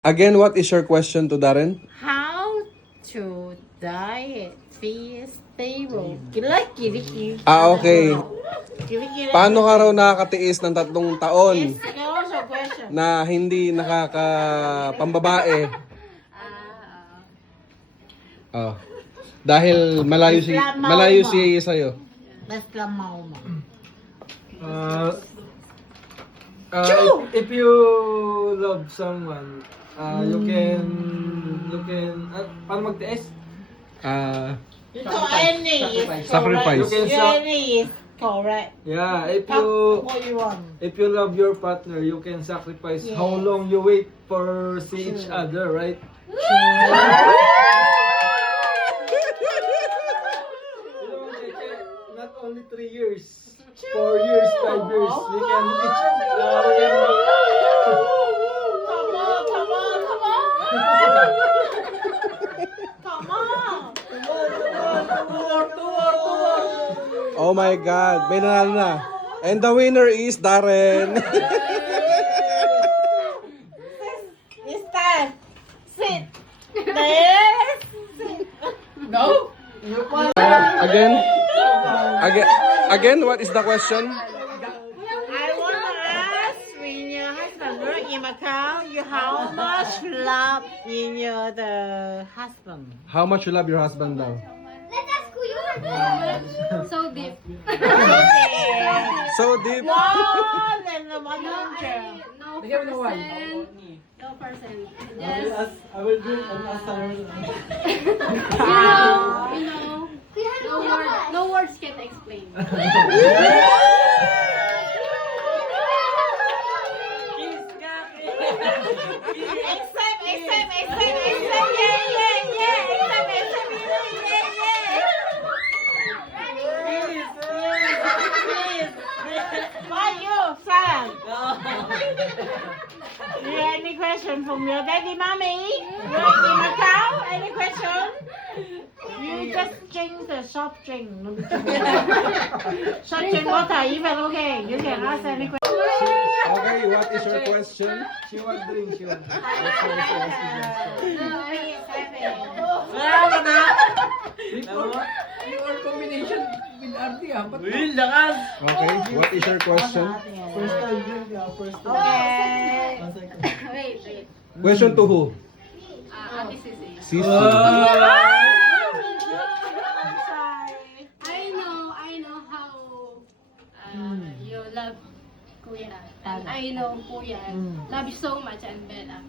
Again, what is your question to Darren? How to diet be stable? Kiri-kiri. Okay. Kiri-kiri. Paano ka raw nakakatiis ng 3 taon Yes, also question. na hindi nakakapambabae? Oh. Dahil malayo si sa'yo. Basta mau mo. If you love someone, you can paano magtiis? Ito, any is Sacrifice. correct. Any is correct. Yeah, What you want? if you love your partner, you can sacrifice Yeah. how long you wait for see each other, right? You know, they can, not only 3 years, 4 years, 5 years, we can each Come on, come on, come on. Come on. Oh my God, may nanalo na. And the winner is Darren. Stand. Sit. There. Sit. No. Again, what is the question? I want to ask when your husband work in Macau, you how much love in your the husband? How much you love your husband now? So deep. So deep. More than the 100. No percent. No percent. Yes. I will drink and ask No words can explain. Except, yeah, Why you, son? Any question from your daddy, mommy? You're in Macau? Any question? You just drink the soft drink. Soft drink water, even okay. You can ask any question. Okay, what is your question? She want drink, she want drink. Your combination with Artie, but Okay, what is your question? First time drink, first time. Okay. Wait. Question to who? Ate Sisi. Sisi. I know how you love Kuya. And I know Kuya love you so much and Bella.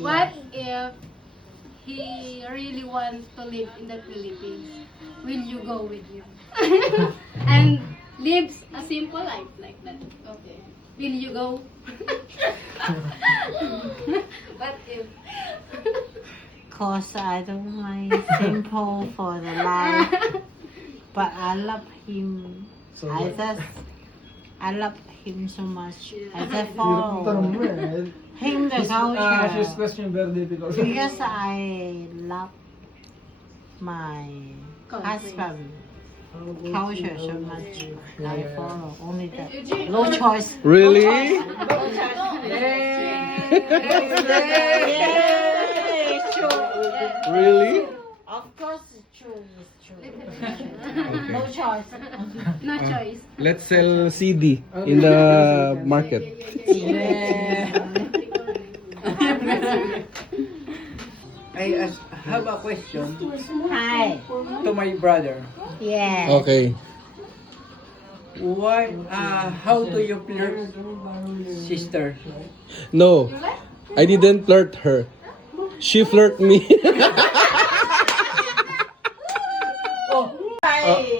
What if he really wants to live in the Philippines? Will you go with him? And lives a simple life like that. Okay. Will you go? What if? Cause I don't mind simple for the life, but I love him. So I love him so much. I just Hirap ng follow tanong mo eh. him the She's culture question very difficult. because I love my husband culture so much. I follow only that. No choice. Really? Yeah, true. Really? Of course, it's true. It's true. No choice. No choice. Let's sell CD in the market. Yeah. I have a question Hi. to my brother. Yeah. Okay. Why? How do you flirt sister? No, I didn't flirt her. She flirt me.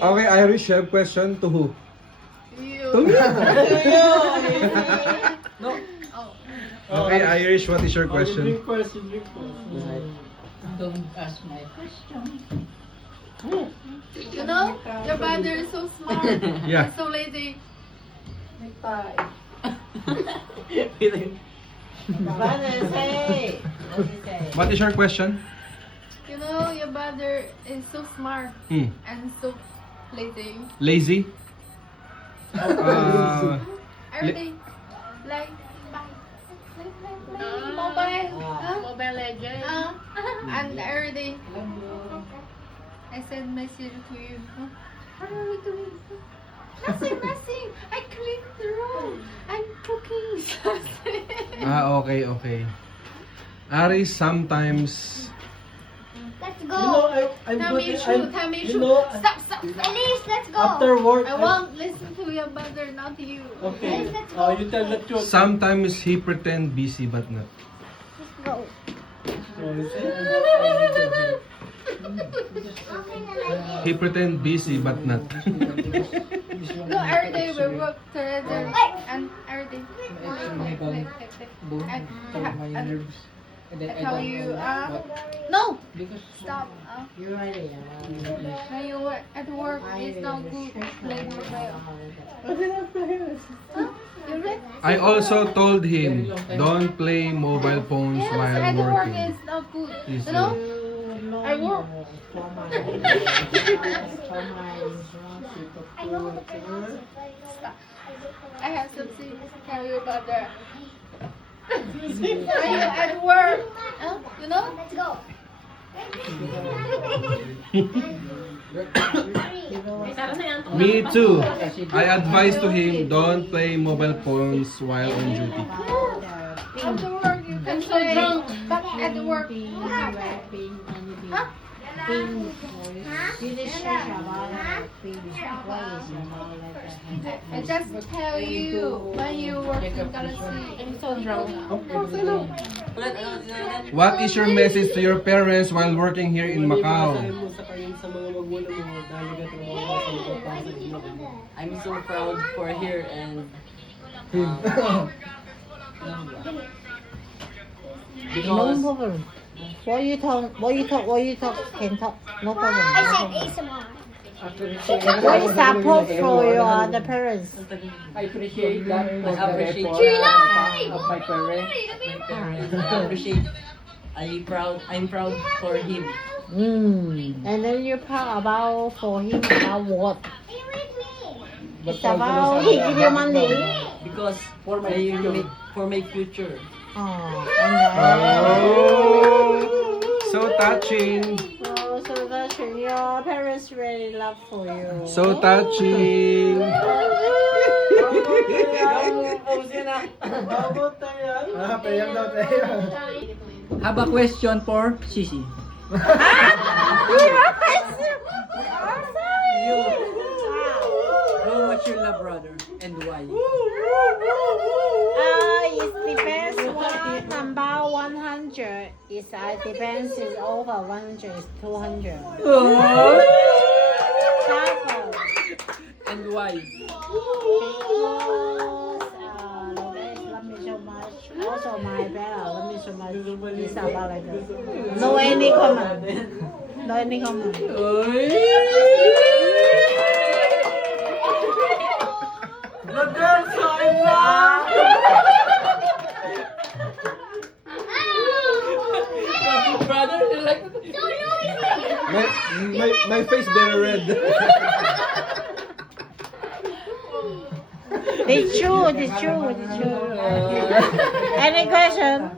Okay, Irish, you have question to who? To me. Okay, Irish, what is your question? Drink first, you drink first. Don't ask my question. You know, your brother is so smart. Yeah. And so lazy. Brother, say. What you say? What is your question? You know, your brother is so smart Hmm. and so lazy. Lazy? Everything like bye. Mobile Legends. And already, I sent message to you. What are we doing? Nothing. I cleaned the room. I'm cooking something. Okay. Ari, sometimes... Let's You know, go. I'm Tell good. me true. Tell me You true. know, Stop. Elise, let's go. after work. I won't listen to your mother, not you. Okay. Let's go. You tell the truth. Sometimes he pretend busy but not. Let's go. Oh, you say, I need to help. He pretend busy but not. No, every day we work together. And every day. I tell you, no! Stop. When you work at work, it's not good to play mobile. You read? I also told him, don't play mobile phones Yes, while at work working. is not good. Yes, You know? I work. I know the principles. I have something to tell you about that. When you at work, you know? Let's go. Me too. I advised to him, don't play mobile phones while on duty. After work, you can play. But at work, huh? I just tell you when you work in Galaxy. I'm so drunk. What is your message to your parents while working here in Macau? I'm so proud for here and because What you talk, can talk, no problem. I said ASMR. What is support for your the parents? I appreciate that. I appreciate Of my parents. I appreciate. I'm proud for him And then you talk about for him about what? Are you with me? It's about he give you money. because For my they future. make for my future. And then, Oh, so touching. so that's your parents really love for you. So touching. Payang daw tayo. Have a question for Sisi. How much you love brother and why? It depends one number 100 is depends is over 100 is 200. Double. And why? Because love me so much. Also my brother love me so much. It's about like that. No any comment. No any comment. Brother, you like My face very red. It's true. Any question?